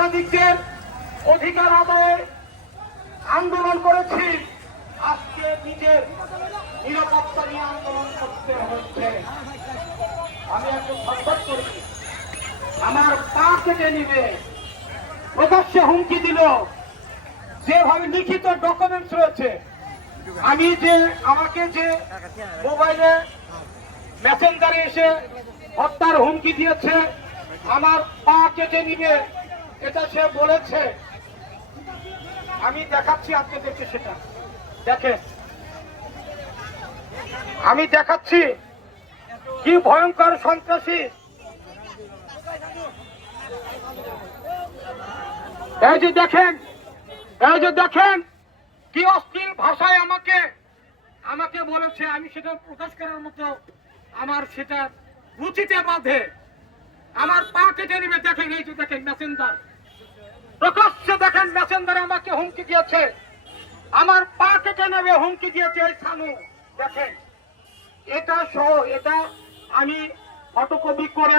সাংবাদিকদের অধিকার আদায়ে আন্দোলন করেছি, আজকে নিজের নিরাপত্তা নিয়ে আন্দোলন করতে হচ্ছে। আমি একটু সংবাদ করেছি, আমার পা কেটে নিবে, প্রকাশ্যে হুমকি দিল। যেভাবে লিখিত ডকুমেন্টস রয়েছে, আমি যে আমাকে যে মোবাইলে মেসেঞ্জারে এসে হত্যার হুমকি দিয়েছে, আমার পা কেটে নিবে, এটা সে বলেছে। আমি দেখাচ্ছি আপনাদেরকে, সেটা দেখেন, আমি দেখাচ্ছি কি ভয়ঙ্কর সন্ত্রাসী। এই যে দেখেন, এই যে দেখেন কি অশ্লীল ভাষায় আমাকে বলেছে। আমি সেটা প্রকাশ করার মতো আমার সেটা রুচিতে বাঁধে। আমার পা কেটে নেবে। দেখেন, এই যে দেখেন মেসেঞ্জার, প্রকাশ্যে দেখেন মেসেঞ্জারে আমাকে হুমকি দিয়েছে, আমার পা কেটে নেবে হুমকি দিয়েছে এই সানু। দেখেন, এটা সহ এটা আমি ফটোকপি করে